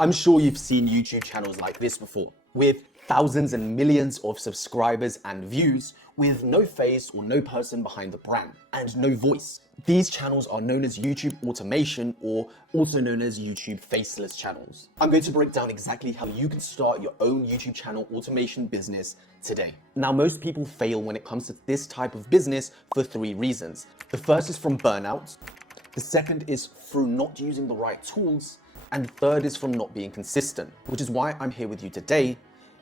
I'm sure you've seen YouTube channels like this before, with thousands and millions of subscribers and views, with no face or no person behind the brand, and no voice. These channels are known as YouTube automation, or also known as YouTube faceless channels. I'm going to break down exactly how you can start your own YouTube channel automation business today. Now, most people fail when it comes to this type of business for 3 reasons. The first is from burnout. The second is through not using the right tools. And the third is from not being consistent, which is why I'm here with you today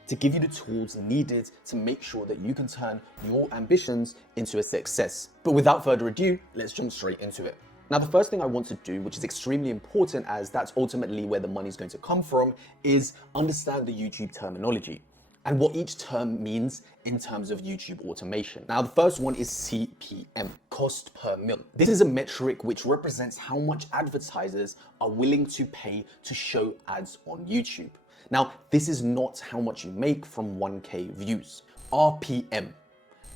to give you the tools needed to make sure that you can turn your ambitions into a success. But without further ado, let's jump straight into it. Now, the first thing I want to do, which is extremely important as that's ultimately where the money is going to come from, is understand the YouTube terminology and what each term means in terms of YouTube automation. Now, the first one is CPM, cost per mil. This is a metric which represents how much advertisers are willing to pay to show ads on YouTube. Now, this is not how much you make from 1K views. RPM,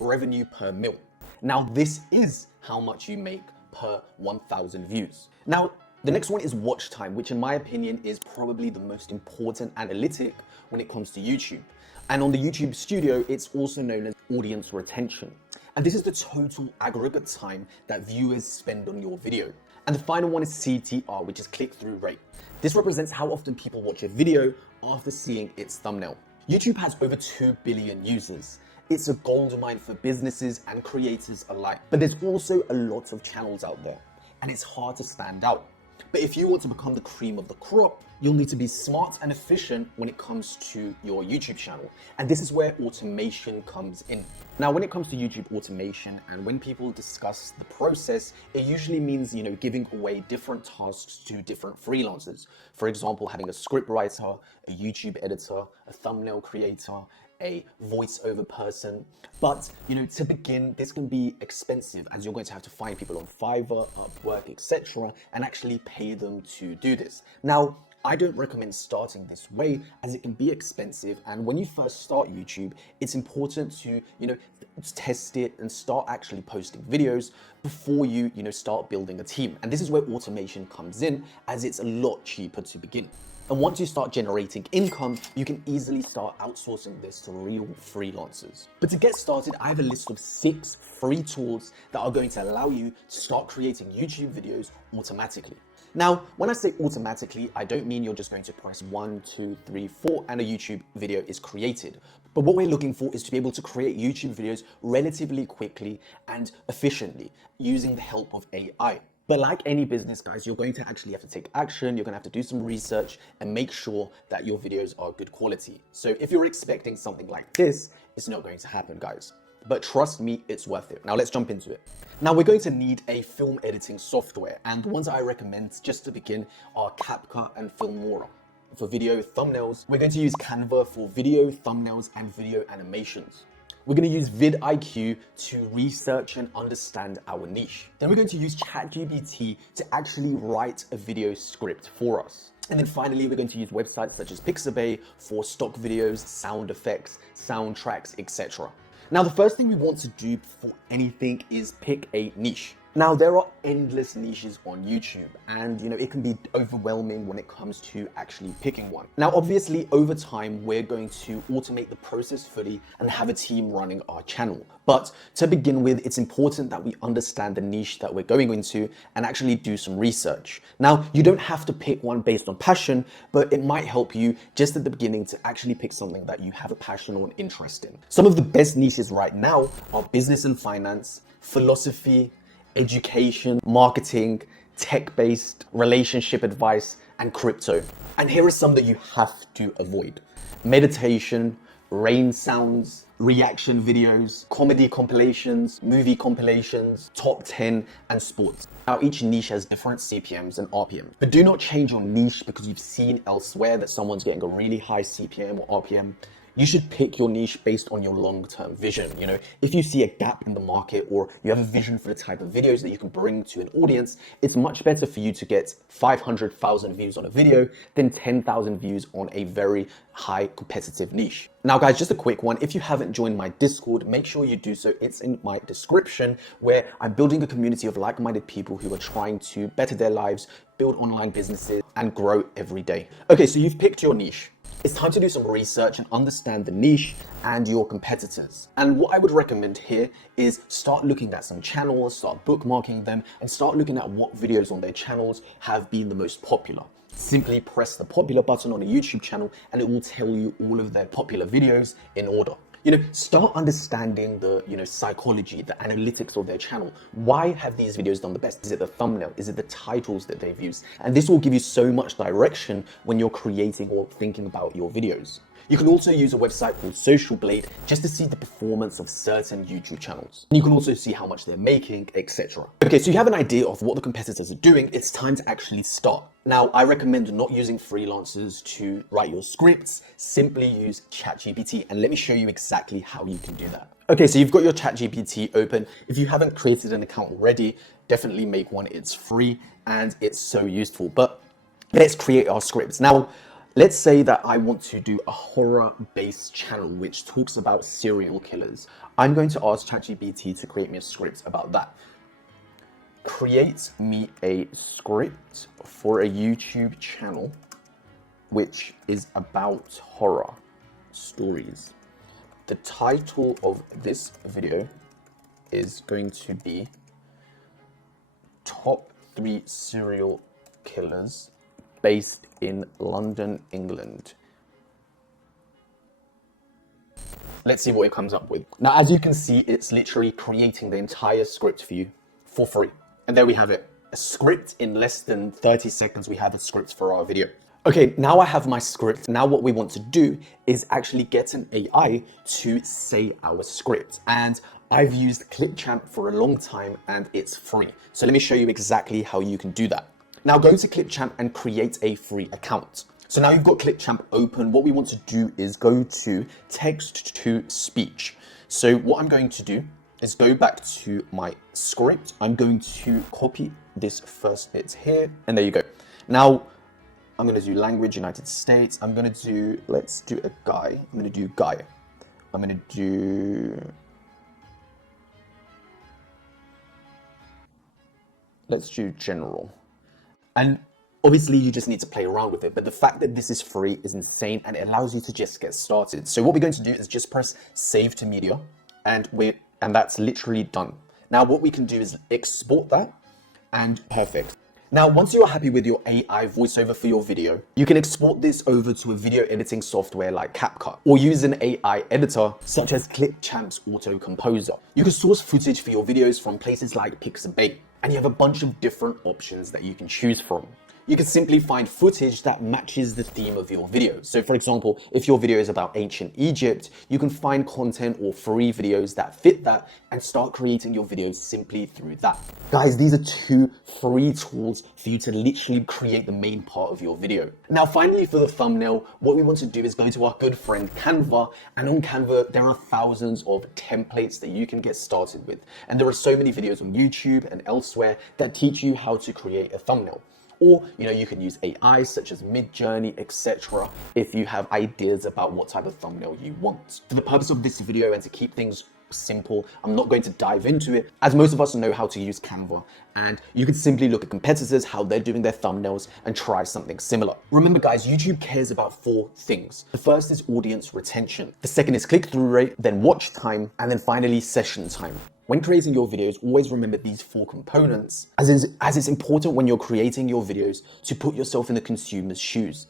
revenue per mil. Now, this is how much you make per 1,000 views. Now, the next one is watch time, which in my opinion is probably the most important analytic when it comes to YouTube. And on the YouTube Studio, it's also known as audience retention. And this is the total aggregate time that viewers spend on your video. And the final one is CTR, which is click-through rate. This represents how often people watch a video after seeing its thumbnail. YouTube has over 2 billion users. It's a goldmine for businesses and creators alike. But there's also a lot of channels out there, and it's hard to stand out. But if you want to become the cream of the crop, you'll need to be smart and efficient when it comes to your YouTube channel. And this is where automation comes in. Now, when it comes to YouTube automation and when people discuss the process, it usually means, giving away different tasks to different freelancers. For example, having a script writer, a YouTube editor, a thumbnail creator, a voiceover person. But to begin, this can be expensive as you're going to have to find people on Fiverr, Upwork, etc. and actually pay them to do this. Now, I don't recommend starting this way as it can be expensive, and when you first start YouTube, it's important to test it and start actually posting videos before you start building a team. And this is where automation comes in, as it's a lot cheaper to begin. And once you start generating income, you can easily start outsourcing this to real freelancers. But to get started, I have a list of 6 free tools that are going to allow you to start creating YouTube videos automatically. Now, when I say automatically, I don't mean you're just going to press 1, 2, 3, 4 and a YouTube video is created. But what we're looking for is to be able to create YouTube videos relatively quickly and efficiently using the help of AI. But like any business, guys, you're going to actually have to take action. You're going to have to do some research and make sure that your videos are good quality. So if you're expecting something like this, it's not going to happen, guys. But trust me, it's worth it. Now let's jump into it. Now we're going to need a film editing software, and the ones I recommend just to begin are CapCut and Filmora. For video thumbnails, we're going to use Canva for video thumbnails and video animations. We're going to use vidIQ to research and understand our niche. Then we're going to use ChatGPT to actually write a video script for us. And then finally, we're going to use websites such as Pixabay for stock videos, sound effects, soundtracks, etc. Now, the first thing we want to do for anything is pick a niche. Now, there are endless niches on YouTube, and it can be overwhelming when it comes to actually picking one. Now, obviously, over time, we're going to automate the process fully and have a team running our channel. But to begin with, it's important that we understand the niche that we're going into and actually do some research. Now, you don't have to pick one based on passion, but it might help you just at the beginning to actually pick something that you have a passion or an interest in. Some of the best niches right now are business and finance, philosophy, education, marketing, tech-based, relationship advice, and crypto. And here are some that you have to avoid: meditation, rain sounds, reaction videos, comedy compilations, movie compilations, top 10, and sports. Now, each niche has different CPMs and RPMs, but do not change your niche because you've seen elsewhere that someone's getting a really high CPM or RPM. You should pick your niche based on your long-term vision. You know, if you see a gap in the market or you have a vision for the type of videos that you can bring to an audience, it's much better for you to get 500,000 views on a video than 10,000 views on a very high competitive niche. Now guys, just a quick one. If you haven't joined my Discord, make sure you do so. It's in my description, where I'm building a community of like-minded people who are trying to better their lives, build online businesses, and grow every day. Okay, so you've picked your niche. It's time to do some research and understand the niche and your competitors. And what I would recommend here is start looking at some channels, start bookmarking them, and start looking at what videos on their channels have been the most popular. Simply press the popular button on a YouTube channel and it will tell you all of their popular videos in order. You know, start understanding the, psychology, the analytics of their channel. Why have these videos done the best? Is it the thumbnail? Is it the titles that they've used? And this will give you so much direction when you're creating or thinking about your videos. You can also use a website called Social Blade just to see the performance of certain YouTube channels. And you can also see how much they're making, etc. Okay, so you have an idea of what the competitors are doing. It's time to actually start. Now, I recommend not using freelancers to write your scripts. Simply use ChatGPT, and let me show you exactly how you can do that. Okay, so you've got your ChatGPT open. If you haven't created an account already, definitely make one. It's free and it's so useful. But let's create our scripts. Now, let's say that I want to do a horror-based channel which talks about serial killers. I'm going to ask ChatGPT to create me a script about that. Create me a script for a YouTube channel which is about horror stories. The title of this video is going to be Top 3 Serial Killers based in London, England. Let's see what it comes up with. Now, as you can see, it's literally creating the entire script for you for free. And there we have it. A script in less than 30 seconds. We have a script for our video. Okay, now I have my script. Now what we want to do is actually get an AI to say our script. And I've used Clipchamp for a long time and it's free. So let me show you exactly how you can do that. Now go to Clipchamp and create a free account. So now you've got Clipchamp open. What we want to do is go to text to speech. So what I'm going to do is go back to my script. I'm going to copy this first bit here, and there you go. Now I'm going to do language, United States. I'm going to do, let's do a guy. I'm going to do guy. I'm going to do, let's do general. And obviously you just need to play around with it, but the fact that this is free is insane and it allows you to just get started. So what we're going to do is just press save to media, and that's literally done. Now what we can do is export that, and perfect. Now, once you are happy with your AI voiceover for your video, you can export this over to a video editing software like CapCut, or use an AI editor such as Clipchamp's Auto Composer. You can source footage for your videos from places like Pixabay, and you have a bunch of different options that you can choose from. You can simply find footage that matches the theme of your video. So for example, if your video is about ancient Egypt, you can find content or free videos that fit that and start creating your videos simply through that. Guys, these are 2 free tools for you to literally create the main part of your video. Now, finally, for the thumbnail, what we want to do is go to our good friend Canva, and on Canva, there are thousands of templates that you can get started with. And there are so many videos on YouTube and elsewhere that teach you how to create a thumbnail. Or, you can use AI such as Midjourney, etc. if you have ideas about what type of thumbnail you want. For the purpose of this video and to keep things simple, I'm not going to dive into it, as most of us know how to use Canva, and you can simply look at competitors, how they're doing their thumbnails, and try something similar. Remember guys, YouTube cares about 4 things. The first is audience retention. The second is click-through rate, then watch time, and then finally session time. When creating your videos, always remember these 4 components, as it's important when you're creating your videos to put yourself in the consumer's shoes.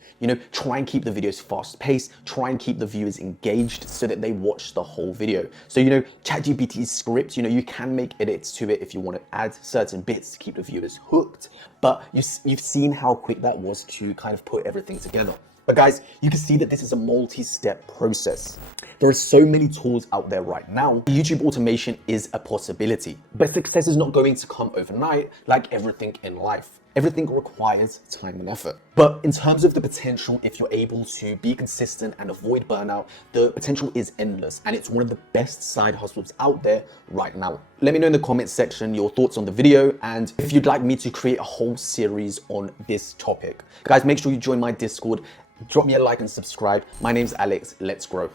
Try and keep the videos fast-paced, try and keep the viewers engaged so that they watch the whole video. So, ChatGPT's script, you can make edits to it if you want to add certain bits to keep the viewers hooked, but you've seen how quick that was to kind of put everything together. But guys, you can see that this is a multi-step process. There are so many tools out there right now. YouTube automation is a possibility, but success is not going to come overnight like everything in life. Everything requires time and effort. But in terms of the potential, if you're able to be consistent and avoid burnout, the potential is endless, and it's one of the best side hustles out there right now. Let me know in the comments section your thoughts on the video, and if you'd like me to create a whole series on this topic. Guys, make sure you join my Discord, drop me a like and subscribe. My name's Alex, let's grow.